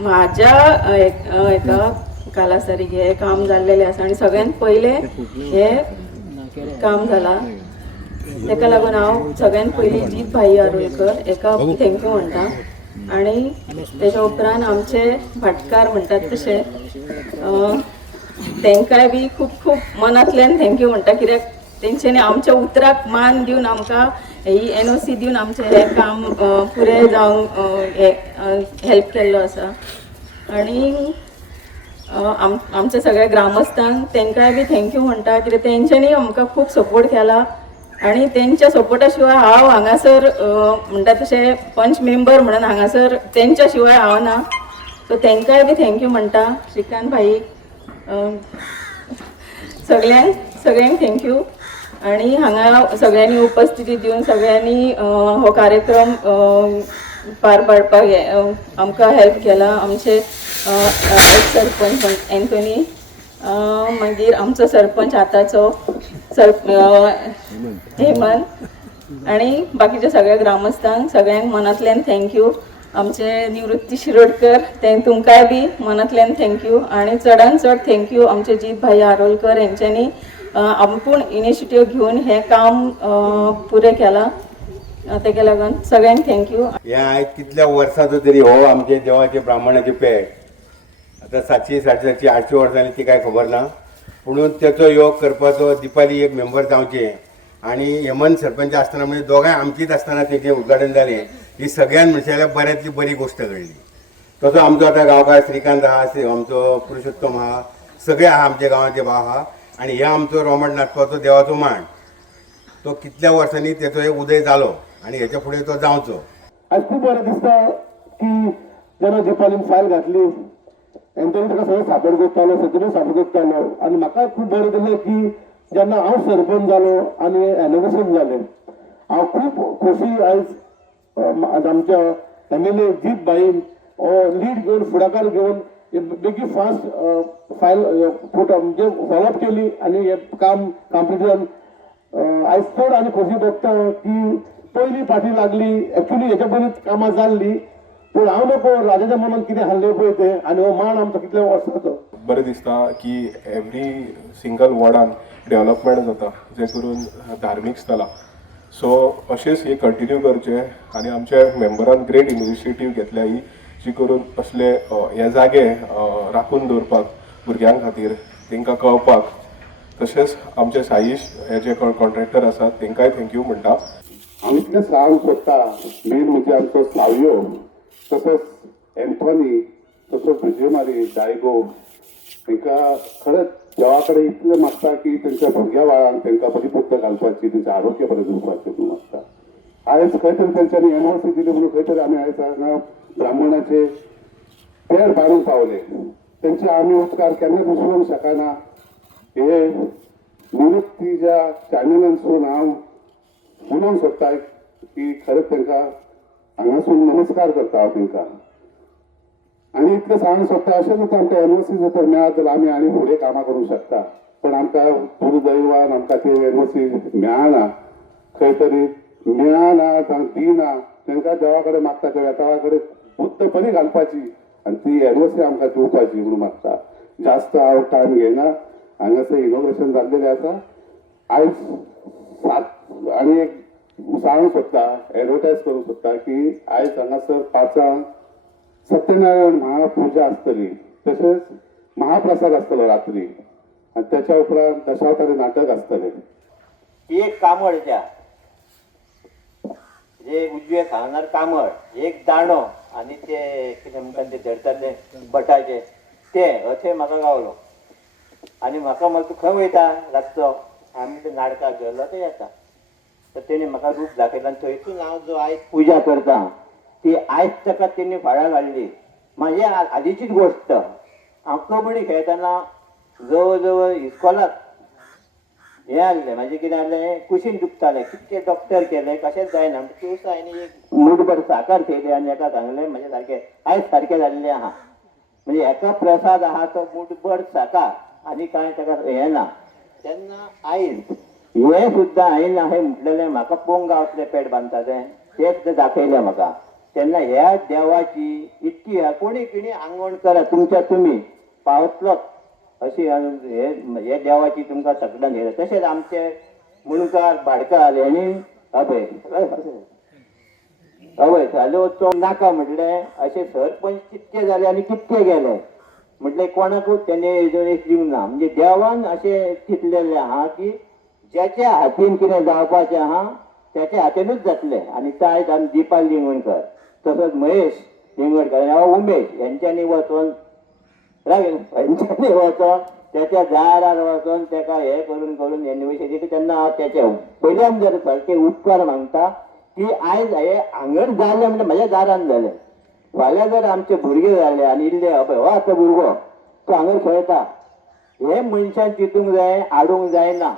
माझ्या एका कालासरीक हे काम जाल्लेलें आसा आनी सगळ्यात पयलें हे काम जाला तेका लागून हांव सगळ्यात पयलीं जीत भाई आरोलकर एका थँक्यू म्हणटा आनी तेच्या उपरांत आमचे भाटकार म्हणटात तशे तेंकाय बी खूब खूब मनांतल्यान थँक्यू म्हणटा कित्याक तेंच्यांनी आमच्या उतराक मान दिवन आमकां ही NOC दिवन आमचें हें काम पुराय जावंक हेल्प केल्लो आसा आनी आमच्या सगळ्या ग्रामस्थांक तेंकाय बी थँक्यू म्हणटा कित्याक तेंच्यांनी आमकां खूब सपोर्ट केला आनी तेंच्या सपोर्टा शिवाय हांव हांगासर म्हणटा तशें पंच मेंबर म्हणून हांगासर तेंच्या शिवाय हांव ना सो तेंकाय बी थँक्यू म्हणटा श्रीकांत भाई सगळ्यांक थँक्यू आणि हांगा सगळ्यांनी उपस्थिती दिवन सगळ्यांनी हो कार्यक्रम पार पाडपाक आमकां हेल्प केला आमचे सरपंच एंथोनी मागीर आमचो सरपंच आतांचो हेमंत आनी बाकीच्या सगळ्या ग्रामस्थांक सगळ्यांक मनांतल्यान थँक्यू आमचे निवृत्ती शिरोडकर ते तुमकांय बी मनांतल्यान थँक्यू आनी चडान चड थँक्यू आमचे जीत भाई आरोलकर हेंच्यांनी आपूण इनिशिएटीव घेवन हें काम पुरें केलां तेका लागून सगळ्यांक थँक्यू. हे आयज कितल्या वर्सांचो तरी हो आमचे देवाचे ब्राह्मणाचे पेट आतां 700 750 800 वर्सांनी ती कांय खबर ना पूण तेचो योग करपाचो दिपाली एक मेंबर जावचे आनी हेमंत सरपंच आसतना म्हणजे दोगांय आमचीच आसतना तेजें उद्घाटन जालें ही सगळ्यान म्हणचे बऱ्यांतली बरी गोश्ट घडली. तसो आमचो आतां गांवकार श्रीकांत आहा आमचो पुरुषोत्तम आहा सगळे आहा आमच्या गांवाचे भाव आहा आनी हे आमचो रोमट नाचपाचो देवाचो मांड तो कितल्या वर्सांनी तेचो एक उदय जालो आनी हेच्या फुडें तो जावचो. आज खूब बरें दिसता की जेन्ना दिपालीन फायल घातली एंथोनी ताका सगळें सापड करतालो सगळें सापड करतालो आनी म्हाका खूब बरें दिसलें की जेन्ना हांव सरपंच जालो आनी एलेक्शन जालें हांव खूब खोशी आयज आमच्या MLA जीत भाईन लीड घेवन फुडाकार घेवन बेगी फास्ट फायल म्हणजे फॉलोअप केली आनी हें काम कंप्लीट जावन आयज चड आनी खोशी भोगता की पयली फाटी लागली एक्चुली हेच्या पयलीं कामां जाल्ली पूण हांव नको राजाच्या मनांत कितें हाडलें पळय तें आनी हो मान आमचो कितल्या वर्साचो. बरें दिसता की एवरी सिंगल वॉर्डान डेव्हलपमेंट जाता जे करून धार्मीक स्थळां सो अशेंच हे कंटिन्यू करचे आनी आमच्या मेंबरान ग्रेट इनिशिएटीव घेतल्या ही जी करून असले हे जागे राखून दवरपाक भुरग्यां खातीर तांकां कळपाक तशेंच आमचे साईश हे जे कॉन्ट्रॅक्टर आसात तांकांय थँक्यू म्हणटा. हांव इतलें सांगूंक सोदता मेन म्हणजे आमचो सावयो तसोच एंथोनी तसोच विजयमारी डायगो तांकां खरेंच देवा कडेन इतलें मागता की तेंच्या भुरग्या वाळांक तांकां बरी पुस्त घालपाची तेंचें आरोग्य बरें दवरपाचें म्हणून मागता. आयज खंय तरी तेंच्यांनी NOC दिली म्हणून खंय तरी आमी आयज हांगा ब्राह्मणाचे पेड बांदूंक पावले तेंचे आमी उपकार केन्नाच विसरूंक शकना. हे निवृत्तीच्या चॅनलांसून हांव उलोवंक सोदता की खरेंच तांकां हांगासून नमस्कार करता हांव तांकां आनी इतलें सांगूंक सोदता अशें जाता आमकां NOC जर मेळत जाल्यार आमी आनी फुडें कामां करूंक शकता पण आमकां दुर्दैवान आमकां ती NOC मेळना खंय तरी मेळना दिना तांकां देवा कडेन मागता त्या देवा कडेन बुद्ध बरी घालपाची आनी ती NOC आमकां दिवपाची म्हणून मागता. जास्त हांव टायम घेयना हांगासर इनॉग्रेशन जाल्लेलें आसा आयज 7 आनी एक सांगूंक सोदता एडवर्टायज करूंक सोदता की आयज हांगासर 5 सत्यनारायण महापुजा आसतली तशेंच महाप्रसाद आसतलो रात्री आनी तेच्या उपरांत दशावतारी नाटक आसतलें. एक कामळ द्या जे उजवे खाणार कामळ एक दाणो आनी ते कितें म्हणटा ते धरताले बटाचे ते अशें म्हाका गावलो आनी म्हाका म्हणलें तूं खंय वयता रातचो आमी ते नाटकाक गेलो ते येता तर तेणी म्हाका रूप दाखयला आनी थंयसून हांव जो आयज पुजा करता ती आयज ताका तेणी फाळाक हाडली. म्हाजी आदींचीच गोश्ट हांव कबड्डी खेळटना जवळ जवळ इस्कॉलात हे हाडलें म्हाजें कितें हाडलें कुशीन दुखतालें कितके डॉक्टर केले कशेंच जायना दिवस हांवें एक मुठभर साकर थेयली आनी एका सांगलें म्हाजें सारकें आयज सारकें जाल्लें आहा म्हणजे एका प्रसाद आहा तो मुठभर साकार आनी कांय ताका हें ना तेन्ना आयज हे सुद्दां हांवें म्हटलेलें म्हाका पोंग गांवतलें पेट बांदता तें सुद्दां दाखयलें म्हाका तेन्ना ह्या देवाची इतकी ह्या कोणी किणी आंगवण करा तुमच्या तुम्ही पावतलो अशी हे देवाची तुमकां तकल्यान हे तशेंच आमचे मुणकार भाडकार हेणी अभय अभय जालो तो नाका म्हटलें अशें सरपंच कितके जाले आनी कितके गेले म्हटलें कोणाकूच तेणे एक दिवंक ना म्हणजे देवान अशें चिंतलेलें आहा की ज्याच्या हातीन कितें जावपाचें आहा त्याच्या हातीनूच जातलें आनी आयज आमी दिपाली लिंगवणकर तसोच महेश लिंगवणकर हांव उमेश हेंच्यांनी वचोन हेंच्यांनी वचोन त्याच्या दारार वचोन तेका हे करून करून युनिवर्सिटी तेन्ना हांव त्याचे पयल्यान जर सारके उपकार मागता की आयज हे हांगर जालें म्हणजे म्हाज्या दारान जालें फाल्यां जर आमचे भुरगे जाले आनी इल्ले पळय हो आतां भुरगो तो हांगर खेळटा हे मनशान चिंतूंक जाय आडूंक जायना